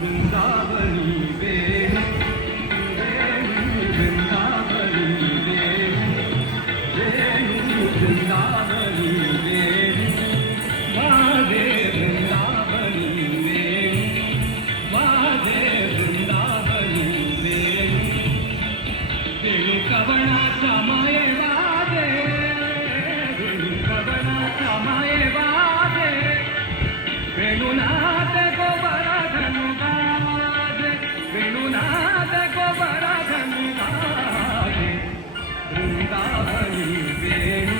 वृंदावनी वेणु वृंदावनी वेणु वृंदावनी वेणु वादे वृंदावनी वेणु वादे वृंदावनी वेणु वेणु कवनाचा माये वादे वेणु कवनाचा माये वादे वेणुनाथ गोवर्धन गाजे वेणुनाथ गोवर्धन गाजे वृंदावनी वेणु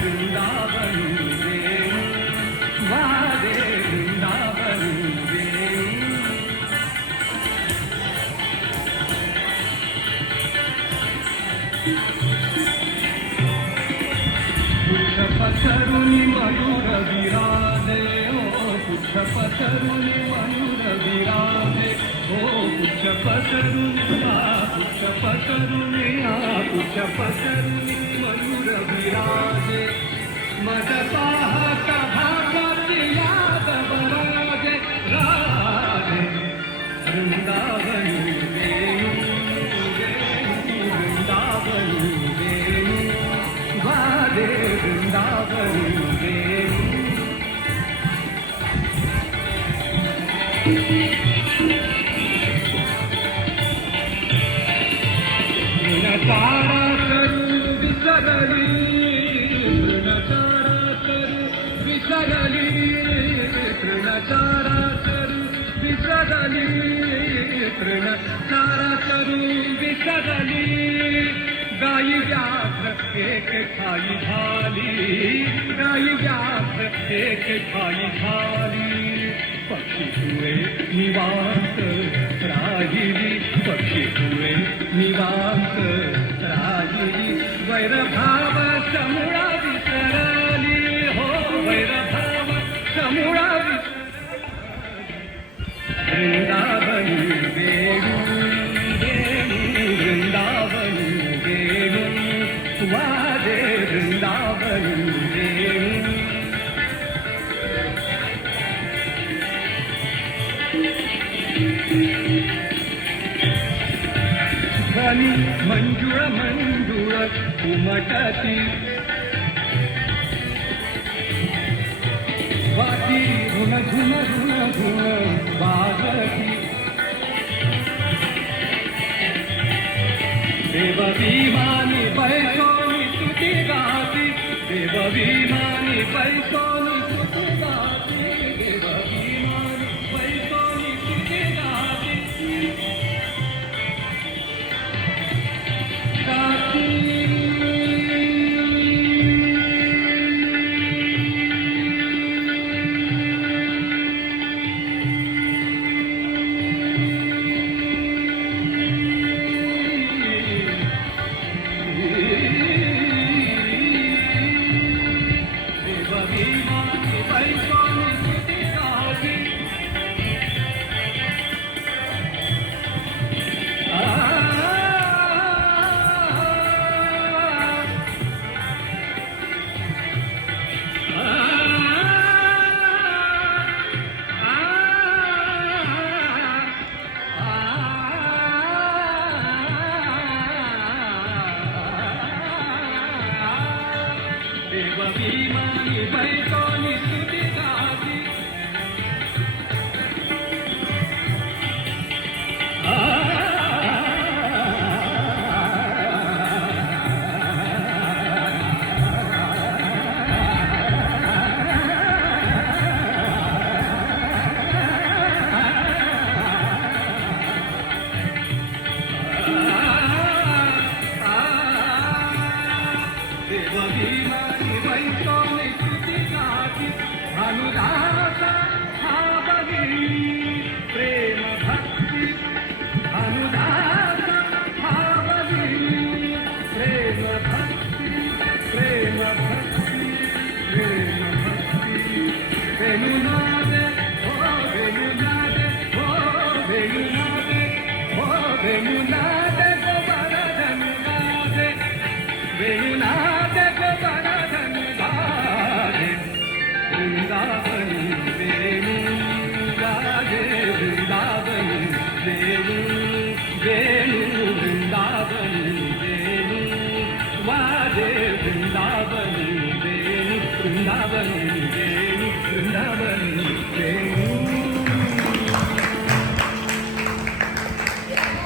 वृंदावनी वेणु वादे वृंदावनी वेणु पुच्छ पसरुनि मयूर विराजे पुच्छ पसरुनि मयूर विराजे पुच्छ पसरुनि पुच्छ पसरुनि पुच्छ पसरुनि मयूर विराजे मद पाहत भागवती यादव राजे राजे वृंदावनी वेणु वृंदावनी वेणु वादे वृंदावनी वेणु ऋणतारा करू विसरली ऋणतारा करू विसरली ऋणतारा करू विसरली ऋणतारा करू विसरली गाई व्याघ्र एक ठाई झाली गाई व्याघ्र एक ठाई झाली पक्षी तुळे निवांत राहिली पक्षी तुळे निवांत राहिली वैरभाव समूळा विसरली हो वैरभाव समूळा वृंदावनी वेणु वृंदावनी वेणु वादे वृंदावनी वेणु ध्वनि मंजुळ मंजुळ उमटती वाटी धुन धुन धुन धुन वाजती देवविमानी बैसोनी स्तुती गाती देवविमानी बैसोनी स्तुती गाती देवविमानी बैसोनी स्तुती गाती देवविमानी बैसोनी स्तुती गाती देवविमानी बैसोनी स्तुती गाती भानुदासा भावगी प्रेम भक्ती भानुदासा भावगी प्रेम भक्ती प्रेम भक्ती प्रेम भक्ती वेणुनादे हो वेणुनादे हो वेणुनादे हो वेणुनादे गोवर्धन नादे वेणुनादे वृंदावनी वेणू वाजे वृंदावनी वेणू वेणू वृंदावनी वेणू वाजे वृंदावनी वेणू वृंदावनी वेणू वृंदावनी वेणू